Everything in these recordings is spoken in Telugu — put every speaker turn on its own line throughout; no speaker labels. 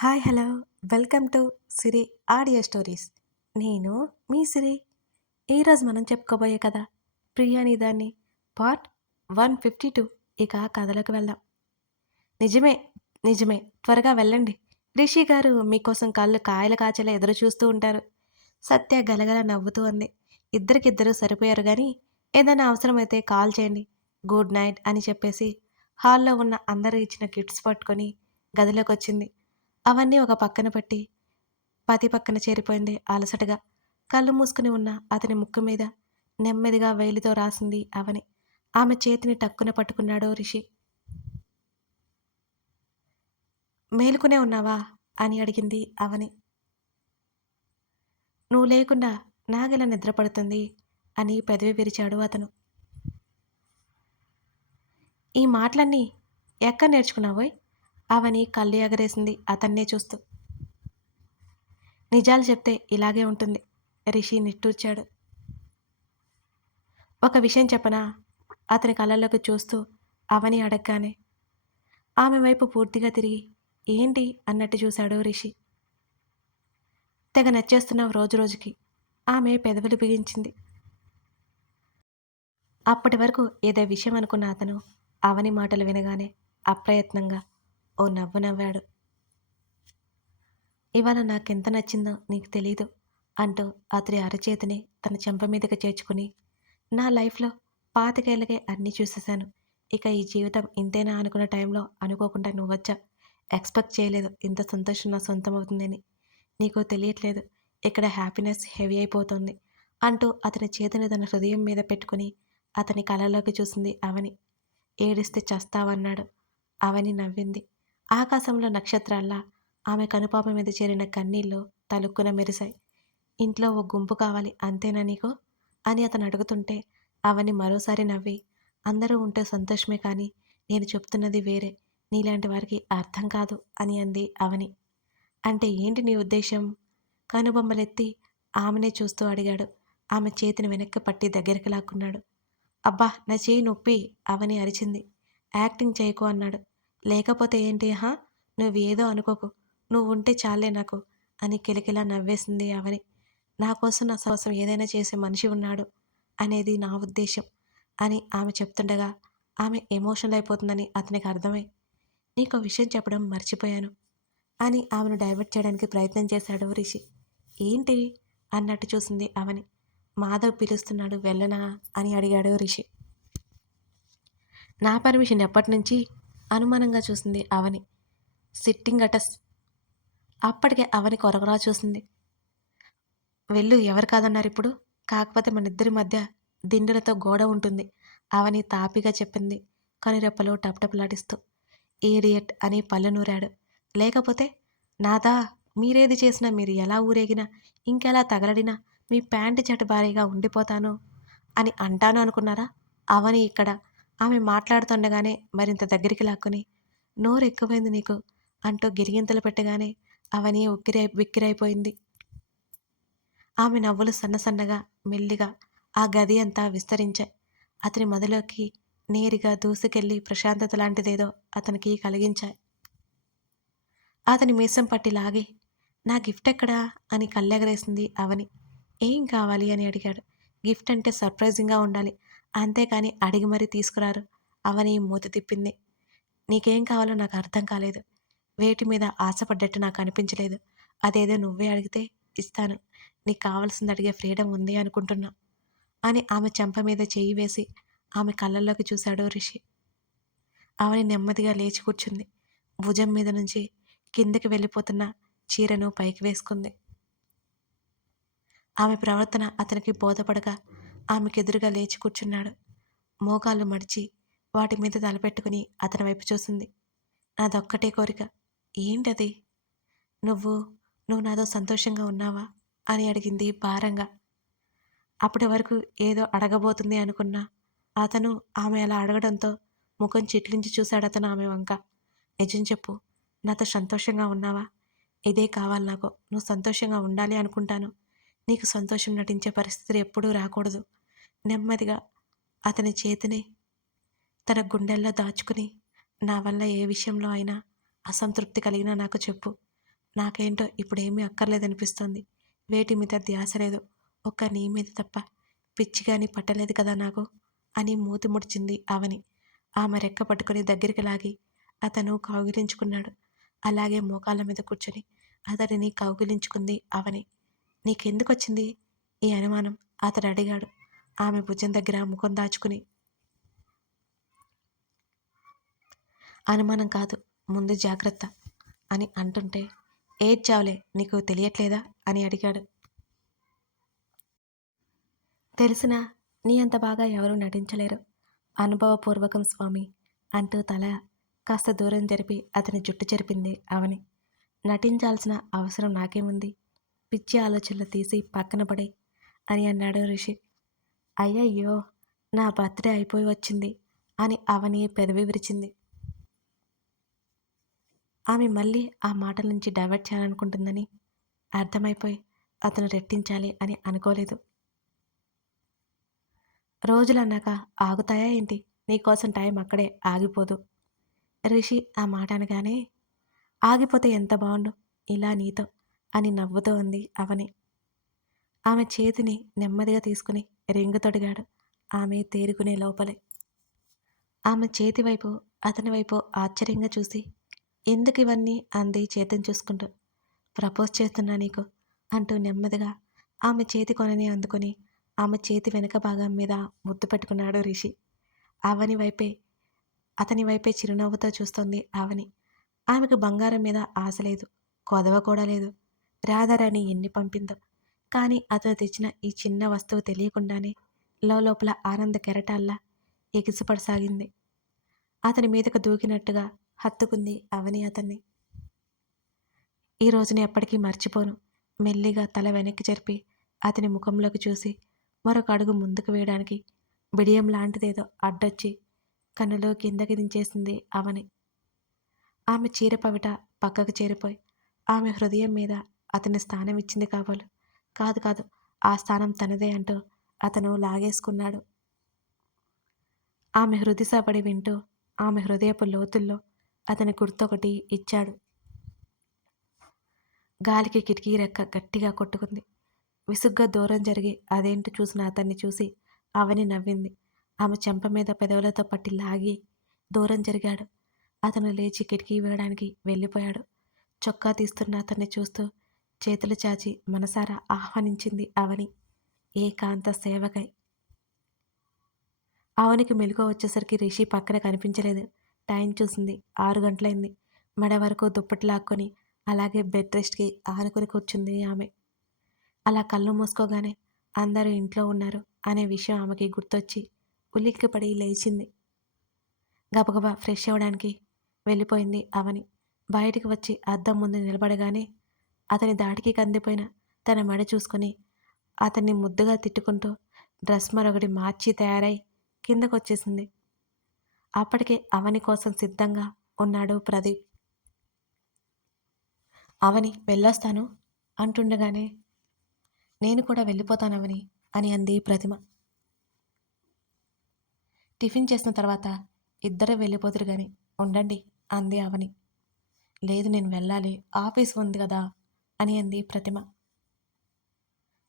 Hi hello welcome to Siri audio stories. నేను మీ సిరి. ఈరోజు మనం చెప్పుకోబోయే కథ ప్రియాని దాన్ని పార్ట్ వన్ ఫిఫ్టీ టూ ఇక కథలోకి వెళ్దాం. నిజమే నిజమే త్వరగా వెళ్ళండి. రిషి గారు మీకోసం కళ్ళు కాయల కాచేలా ఎదురు చూస్తూ ఉంటారు. సత్య గలగల నవ్వుతూ ఉంది ఇద్దరికిద్దరు సరిపోయారు కానీ ఏదైనా అవసరమైతే కాల్ చేయండి గుడ్ నైట్ అని చెప్పేసి హాల్లో ఉన్న అందరూ ఇచ్చిన కిట్స్ పట్టుకొని గదిలోకి వచ్చింది అవన్నీ ఒక పక్కన పెట్టి పతి పక్కన చేరిపోయింది అలసటగా. కళ్ళు మూసుకుని ఉన్న అతని ముక్కు మీద నెమ్మదిగా వేలితో రాసింది అవని. ఆమె చేతిని టక్కున పట్టుకున్నాడు రిషి. మేలుకునే ఉన్నావా? అని అడిగింది అవని. నువ్వు లేకుండా నాగెలా నిద్రపడుతుంది అని పెదవి విరిచాడు అతను. ఈ మాటలన్నీ ఎక్కడ నేర్చుకున్నావోయ్? అవని కళ్ళు ఎగరేసింది. అతన్నే చూస్తూ. నిజాలు చెప్తే ఇలాగే ఉంటుంది. రిషి నిట్టూర్చాడు. ఒక విషయం చెప్పనా? అతని కళ్ళల్లోకి చూస్తూ అవని అడగగానే. ఆమె వైపు పూర్తిగా తిరిగి ఏంటి? అన్నట్టు చూశాడు రిషి. తెగ నచ్చేస్తున్నావు రోజు రోజుకి. ఆమె పెదవులు బిగించింది. అప్పటి వరకు ఏదో విషయం అనుకున్న అతను అవని మాటలు వినగానే అప్రయత్నంగా ఓ నవ్వు నవ్వాడు. ఇవాళ నాకెంత నచ్చిందో నీకు తెలీదు అంటూ అతని అరచేతిని తన చెంప మీదకి చేర్చుకుని నా లైఫ్లో పాతికేళ్ళకే అన్నీ చూసేశాను. ఇక ఈ జీవితం ఇంతేనా అనుకున్న టైంలో అనుకోకుండా నువ్వు వచ్చా ఎక్స్పెక్ట్ చేయలేదు ఇంత సంతోషం నా సొంతం అవుతుందని నీకు తెలియట్లేదు ఇక్కడ హ్యాపీనెస్ హెవీ అయిపోతుంది అంటూ అతని చేతిని తన హృదయం మీద పెట్టుకుని అతని కళలోకి చూసింది అవని. ఏడిస్తే చస్తావన్నాడు అవని నవ్వింది. ఆకాశంలో నక్షత్రాల్లా ఆమె కనుపాప మీద చేరిన కన్నీళ్ళు తలుక్కున మెరిశాయి. ఇంట్లో ఓ గుంపు కావాలి అంతేనా నీకు? అని అతను అడుగుతుంటే అవని మరోసారి నవ్వి అందరూ ఉంటే సంతోషమే కానీ నేను చెప్తున్నది వేరే నీలాంటి వారికి అర్థం కాదు అని అంది అవని. అంటే ఏంటి నీ ఉద్దేశం కనుబొమ్మలెత్తి ఆమెనే చూస్తూ అడిగాడు. ఆమె చేతిని వెనక్కి పట్టి దగ్గరికి లాక్కున్నాడు. అబ్బా నా చేయి నొప్పి అవని అరిచింది. యాక్టింగ్ చేయకు అన్నాడు. లేకపోతే ఏంటి? హా? నువ్వు ఏదో అనుకోకు. నువ్వు ఉంటే చాలే నాకు అని కిలకిలా నవ్వేసింది అవని నా కోసం నా కోసం ఏదైనా చేసే మనిషి ఉన్నాడు అనేది నా ఉద్దేశం అని ఆమె చెప్తుండగా ఆమె ఎమోషనల్ అయిపోతుందని అతనికి అర్థమై నీకు విషయం చెప్పడం మర్చిపోయాను అని ఆమెను డైవర్ట్ చేయడానికి ప్రయత్నం చేశాడు రిషి. ఏంటి? అన్నట్టు చూసింది అవని మాధవ్ పిలుస్తున్నాడు వెళ్ళనా అని అడిగాడు రిషి. నా పర్మిషన్ ఎప్పటి నుంచి అనుమానంగా చూసింది అవని. సిట్టింగ్ అటస్ అప్పటికే అవని కొరగరా చూసింది. వెళ్ళు ఎవరు కాదన్నారు ఇప్పుడు? కాకపోతే మన ఇద్దరి మధ్య దిండులతో గోడ ఉంటుంది. అవని తాపిగా చెప్పింది. కనురెప్పలు టప్టపలాడిస్తూ ఏడియట్ అని పళ్ళు నూరాడు. లేకపోతే నాదా మీరేది చేసినా మీరు ఎలా ఊరేగినా ఇంకెలా తగలడినా మీ ప్యాంటు చెట్టు భారీగా ఉండిపోతాను అని అంటాను అనుకున్నారా? అవని ఇక్కడ ఆమె మాట్లాడుతుండగానే మరింత దగ్గరికి లాక్కుని నోరు ఎక్కువైంది నీకు? అంటూ గిరిగింతలు పెట్టగానే అవని ఉక్కిరై విక్కిరైపోయింది ఆమె నవ్వులు సన్నసన్నగా మెల్లిగా ఆ గది అంతా విస్తరించాయి అతని మదిలోకి నేరుగా దూసుకెళ్ళి ప్రశాంతత లాంటిదేదో అతనికి కలిగించాయి. అతని మీసం పట్టి లాగి నా గిఫ్ట్ ఎక్కడా అని కళ్ళెగరేసింది అవని. ఏం కావాలి? అని అడిగాడు. గిఫ్ట్ అంటే సర్ప్రైజింగ్గా ఉండాలి. అంతేకాని అడిగి మరీ తీసుకురారు. అవని మూతి తిప్పింది. నీకేం కావాలో నాకు అర్థం కాలేదు. వేటి మీద ఆశపడ్డట్టు నాకు అనిపించలేదు. అదేదో నువ్వే అడిగితే ఇస్తాను. నీకు కావాల్సింది అడిగే ఫ్రీడమ్ ఉంది అనుకుంటున్నా. అని ఆమె చెంప మీద చెయ్యి వేసి ఆమె కళ్ళల్లోకి చూశాడు రిషి. ఆవిడ నెమ్మదిగా లేచి కూర్చుంది. భుజం మీద నుంచి కిందకి వెళ్ళిపోతున్న చీరను పైకి వేసుకుంది. ఆమె ప్రవర్తన అతనికి బోధపడగా ఆమెకెదురుగా లేచి కూర్చున్నాడు. మోకాళ్ళు మడిచి వాటి మీద తలపెట్టుకుని అతని వైపు చూసింది. నాదొక్కటే కోరిక. ఏంటది? నువ్వు నువ్వు నాతో సంతోషంగా ఉన్నావా? అని అడిగింది భారంగా. అప్పటి వరకు ఏదో అడగబోతుంది అనుకున్నా. అతను ఆమె అలా అడగడంతో ముఖం చిట్లించి చూశాడు అతను ఆమె వంక. నిజం చెప్పు. నాతో సంతోషంగా ఉన్నావా? ఇదే కావాలి నాకు. నువ్వు సంతోషంగా ఉండాలి అనుకుంటాను. నీకు సంతోషం నటించే పరిస్థితి ఎప్పుడూ రాకూడదు. నెమ్మదిగా అతని చేతిని తన గుండెల్లో దాచుకుని నా వల్ల ఏ విషయంలో అయినా అసంతృప్తి కలిగినా నాకు చెప్పు. నాకేంటో ఇప్పుడేమీ అక్కర్లేదనిపిస్తుంది. వేటి మీద ధ్యాస లేదు. ఒక్క నీ మీద తప్ప పిచ్చిగాని పట్టలేదు కదా నాకు అని మూతి ముడిచింది అవని. ఆమె రెక్క పట్టుకుని దగ్గరికి లాగి అతను కౌగిలించుకున్నాడు. అలాగే మోకాళ్ళ మీద కూర్చొని అతడిని కౌగిలించుకుంది అవని. నీకెందుకు వచ్చింది ఈ అనుమానం? అతడు అడిగాడు ఆమె భుజం దగ్గర ముఖం దాచుకుని. అనుమానం కాదు ముందు జాగ్రత్త అని అంటుంటే ఏడ్చావులే నీకు తెలియట్లేదా అని అడిగాడు. తెలిసినా నీ అంత బాగా ఎవరూ నటించలేరు. అనుభవపూర్వకం స్వామి అంటూ తల కాస్త దూరం జరిపి అతని జుట్టు చెరిపింది అవని. నటించాల్సిన అవసరం నాకేముంది? పిచ్చి ఆలోచనలు తీసి పక్కన పడే అని అన్నాడు రిషి. అయ్యయ్యో నా బర్త్డే అయిపోయి వచ్చింది అని అవని పెదవి విరిచింది. ఆమె మళ్ళీ ఆ మాటల నుంచి డైవర్ట్ చేయాలనుకుంటుందని అర్థమైపోయి అతను రెట్టించాలి అని అనుకోలేదు. రోజులు అన్నాక ఆగుతాయా ఏంటి? నీకోసం టైం అక్కడే ఆగిపోదు. రిషి ఆ మాట అనగానే ఆగిపోతే ఎంత బాగుండు ఇలా నీతో అని నవ్వుతూ ఉంది అవని. ఆమె చేతిని నెమ్మదిగా తీసుకుని రింగు తొడిగాడు ఆమె తేరుకునే లోపలే. ఆమె చేతి వైపు అతని వైపు ఆశ్చర్యంగా చూసి ఎందుకు ఇవన్నీ? అంది చేతిని చూసుకుంటూ. ప్రపోజ్ చేస్తున్నా నీకు అంటూ నెమ్మదిగా ఆమె చేతి కొనని అందుకొని ఆమె చేతి వెనుక భాగం మీద ముద్దు పెట్టుకున్నాడు రిషి. అవని వైపే అతని వైపే చిరునవ్వుతో చూస్తోంది ఆవని. ఆమెకు బంగారం మీద ఆశ లేదు కొదవ కూడా లేదు. రాధారాణి ఎన్ని పంపిందో. కానీ అతను తెచ్చిన ఈ చిన్న వస్తువు తెలియకుండానే లోపల ఆనంద కెరటాల్లా ఎగిసిపడసాగింది. అతని మీదకు దూకినట్టుగా హత్తుకుంది అవని అతన్ని. ఈ రోజుని ఎప్పటికీ మర్చిపోను. మెల్లిగా తల వెనక్కి జరిపి అతని ముఖంలోకి చూసి మరొక అడుగు ముందుకు వేయడానికి బిడియం లాంటిదేదో అడ్డొచ్చి కన్నులో కిందకి దించేసింది అవని. ఆమె చీర పవిట పక్కకు చేరిపోయి ఆమె హృదయం మీద అతని స్థానం ఇచ్చింది కావాలి కాదు కాదు. ఆ స్థానం తనదే అంటూ అతను లాగేసుకున్నాడు. ఆమె హృదిసపడి వింటూ ఆమె హృదయపు లోతుల్లో అతని గుర్తొకటి ఇచ్చాడు. గాలికి కిటికీ రెక్క గట్టిగా కొట్టుకుంది. విసుగ్గా దూరం జరిగి అదేంటి చూసిన అతన్ని చూసి అవని నవ్వింది. ఆమె చెంప మీద పెదవులతో పట్టి లాగి దూరం జరిగాడు. అతను లేచి కిటికీ వేయడానికి వెళ్ళిపోయాడు. చొక్కా తీస్తున్న అతన్ని చూస్తూ చేతులు చాచి మనసారా ఆహ్వానించింది అవని. ఏకాంత సేవకై. అవనికి మెలుగు వచ్చేసరికి రిషి పక్కన కనిపించలేదు. టైం చూసింది. ఆరు గంటలైంది. మెడ వరకు దుప్పటి లాక్కొని అలాగే బెడ్ రెస్ట్కి ఆనుకొని కూర్చుంది ఆమె. అలా కళ్ళు మూసుకోగానే అందరూ ఇంట్లో ఉన్నారు అనే విషయం ఆమెకి గుర్తొచ్చి ఉలిక్కిపడి లేచింది. గబగబా ఫ్రెష్ అవ్వడానికి వెళ్ళిపోయింది అవని. బయటికి వచ్చి అద్దం ముందు నిలబడగానే అతని దాటికి కందిపోయిన తన మడి చూసుకొని అతన్ని ముద్దుగా తిట్టుకుంటూ డ్రెస్ మరొకటి మార్చి తయారై కిందకొచ్చేసింది. అప్పటికే అవని కోసం సిద్ధంగా ఉన్నాడు ప్రదీప్. అవని వెళ్ళొస్తాను అంటుండగానే నేను కూడా వెళ్ళిపోతాను అవని అని అంది ప్రతిమ. టిఫిన్ చేసిన తర్వాత ఇద్దరు వెళ్ళిపోతురు కానీ ఉండండి అంది అవని. లేదు నేను వెళ్ళాలి ఆఫీస్ ఉంది కదా అని అంది ప్రతిమ.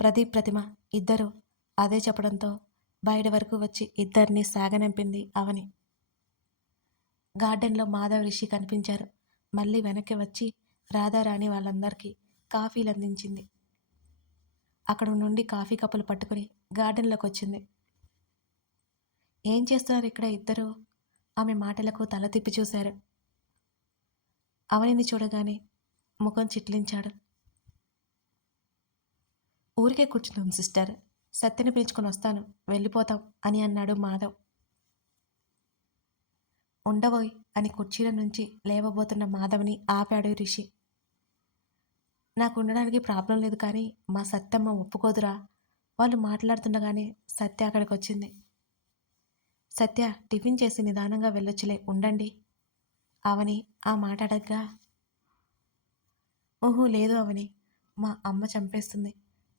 ప్రదీప్ ప్రతిమ ఇద్దరు అదే చెప్పడంతో బయట వరకు వచ్చి ఇద్దరిని సాగనంపింది అవని. గార్డెన్లో మాధవ్ రిషి కనిపించారు. మళ్ళీ వెనక్కి వచ్చి రాధారాణి వాళ్ళందరికీ కాఫీలు అందించింది అక్కడ నుండి కాఫీ కప్పులు పట్టుకుని గార్డెన్లోకి వచ్చింది ఏం చేస్తున్నారు ఇక్కడ ఇద్దరు? ఆమె మాటలకు తల తిప్పి చూశారు. అవనిని చూడగానే ముఖం చిట్లించాడు. ఊరికే కూర్చుందాం సిస్టర్. సత్యని పిలుచుకొని వస్తాను. వెళ్ళిపోతాం అని అన్నాడు మాధవ్. ఉండబోయ్ అని కుర్చీల నుంచి లేవబోతున్న మాధవ్ని ఆపాడు రిషి. నాకు ఉండడానికి ప్రాబ్లం లేదు కానీ మా సత్యమ్మ ఒప్పుకోదురా. వాళ్ళు మాట్లాడుతుండగానే సత్య అక్కడికి వచ్చింది సత్య టిఫిన్ చేసి నిదానంగా వెళ్ళొచ్చులే ఉండండి. అవని ఆ మాట అడగ్గా ఓహో లేదు అవని. మా అమ్మ చంపేస్తుంది.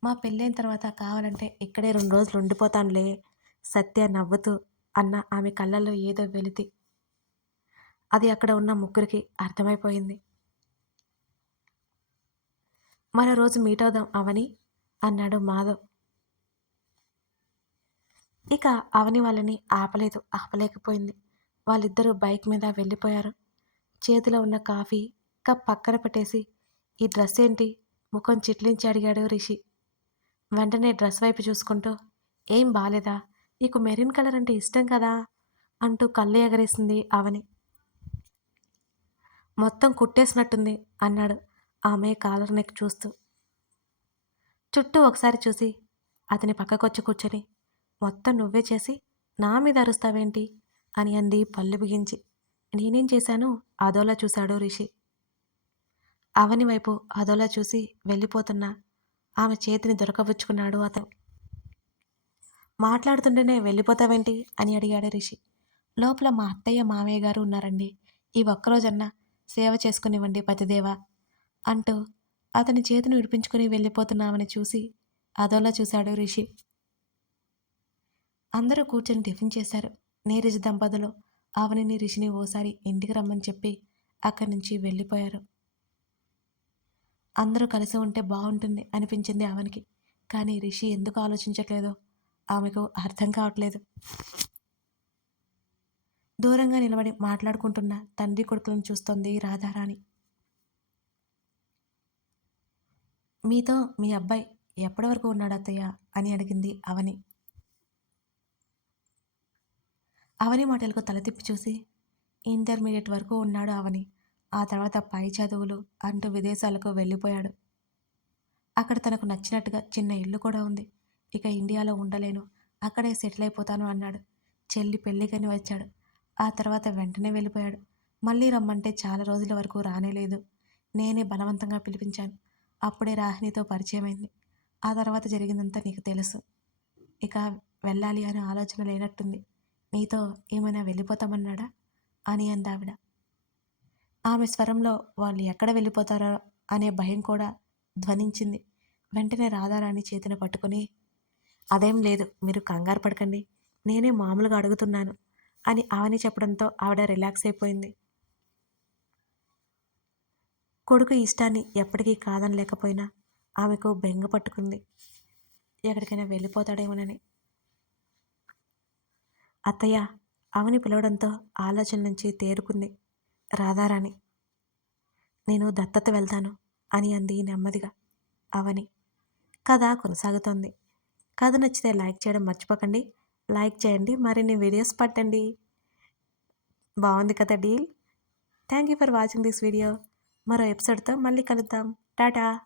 మా పెళ్ళైన తర్వాత కావాలంటే ఇక్కడే రెండు రోజులు ఉండిపోతానులే సత్య నవ్వుతూ అన్న ఆమె కళ్ళల్లో ఏదో వెలితి. అది అక్కడ ఉన్న ముగ్గురికి అర్థమైపోయింది. మరో రోజు మీట్ అవుదాం అవని అన్నాడు మాధవ్. ఇక అవని వాళ్ళని ఆపలేదు ఆపలేకపోయింది. వాళ్ళిద్దరూ బైక్ మీద వెళ్ళిపోయారు. చేతిలో ఉన్న కాఫీ కప్ పక్కన పెట్టేసి ఈ డ్రెస్ ఏంటి? ముఖం చిట్లించి అడిగాడు రిషి. వెంటనే డ్రెస్ వైపు చూసుకుంటూ ఏం బాలేదా? నీకు మెరూన్ కలర్ అంటే ఇష్టం కదా? అంటూ కళ్ళు ఎగరేసింది అవని. మొత్తం కుట్టేసినట్టుంది అన్నాడు ఆమె కాలర్ నెక్ చూస్తూ. చుట్టూ ఒకసారి చూసి అతని పక్కకొచ్చి కూర్చొని మొత్తం నువ్వే చేసి నా మీద అరుస్తావేంటి? అని అంది పళ్ళు బిగించి. నేనేం చేశాను? అదోలా చూశాడు రిషి. అవని వైపు అదోలా చూసి వెళ్ళిపోతున్నా. ఆమె చేతిని దొరకబుచ్చుకున్నాడు అతను. మాట్లాడుతుంటేనే వెళ్ళిపోతావేంటి? అని అడిగాడు రిషి. లోపల మా అత్తయ్య మామయ్య గారు ఉన్నారండి. ఈ ఒక్కరోజన్నా సేవ చేసుకునివ్వండి పతిదేవా అంటూ అతని చేతిని విడిపించుకుని వెళ్ళిపోతున్నామని చూసి అదోలా చూశాడు రిషి. అందరూ కూర్చొని టిఫిన్ చేశారు. నీరజ దంపతులు ఆవనిని రిషిని ఓసారి ఇంటికి రమ్మని చెప్పి అక్కడి నుంచి వెళ్ళిపోయారు. అందరూ కలిసి ఉంటే బాగుంటుంది అనిపించింది ఆమెకి. కానీ రిషి ఎందుకు ఆలోచించట్లేదో? ఆమెకు అర్థం కావట్లేదు. దూరంగా నిలబడి మాట్లాడుకుంటున్న తండ్రి కొడుకులను చూస్తోంది రాధారాణి. మీతో మీ అబ్బాయి ఎప్పటి వరకు ఉన్నాడు అత్తయ్య? అని అడిగింది అవని. అవని మాటలకు తల తిప్పి చూసి ఇంటర్మీడియట్ వరకు ఉన్నాడు అవని. ఆ తర్వాత పై చదువులు అంటూ విదేశాలకు వెళ్ళిపోయాడు. అక్కడ తనకు నచ్చినట్టుగా చిన్న ఇల్లు కూడా ఉంది. ఇక ఇండియాలో ఉండలేను. అక్కడే సెటిల్ అయిపోతాను అన్నాడు. చెల్లి పెళ్ళికని వచ్చాడు. ఆ తర్వాత వెంటనే వెళ్ళిపోయాడు. మళ్ళీ రమ్మంటే చాలా రోజుల వరకు రానేలేదు. నేనే బలవంతంగా పిలిపించాను. అప్పుడే రాహినితో పరిచయమైంది. ఆ తర్వాత జరిగిందంతా నీకు తెలుసు. ఇక వెళ్ళాలి అనే ఆలోచన లేనట్టుంది. నీతో ఏమైనా వెళ్ళిపోతామన్నాడా? అని అందావిడ ఆమె స్వరంలో వాళ్ళు ఎక్కడ వెళ్ళిపోతారో అనే భయం కూడా ధ్వనించింది. వెంటనే రాధారాణి చేతిని పట్టుకుని అదేం లేదు మీరు కంగారు పడకండి నేనే మామూలుగా అడుగుతున్నాను అని ఆవని చెప్పడంతో ఆవిడ రిలాక్స్ అయిపోయింది. కొడుకు ఇష్టాన్ని ఎప్పటికీ కాదనలేకపోయినా ఆమెకు బెంగ పట్టుకుంది. ఎక్కడికైనా వెళ్ళిపోతాడేమోనని. అత్తయ్య అవని పిలవడంతో ఆలోచన నుంచి తేరుకుంది. రాధారాణి నేను దత్తత వెళ్తాను అని అంది నెమ్మదిగా అవని. కథ కొనసాగుతోంది. కథ నచ్చితే లైక్ చేయడం మర్చిపోకండి. లైక్ చేయండి మరిన్ని వీడియోస్ పట్టండి. బాగుంది కదా deal? Thank you for watching this video. మరో ఎపిసోడ్తో మళ్ళీ కలుద్దాం. టాటా!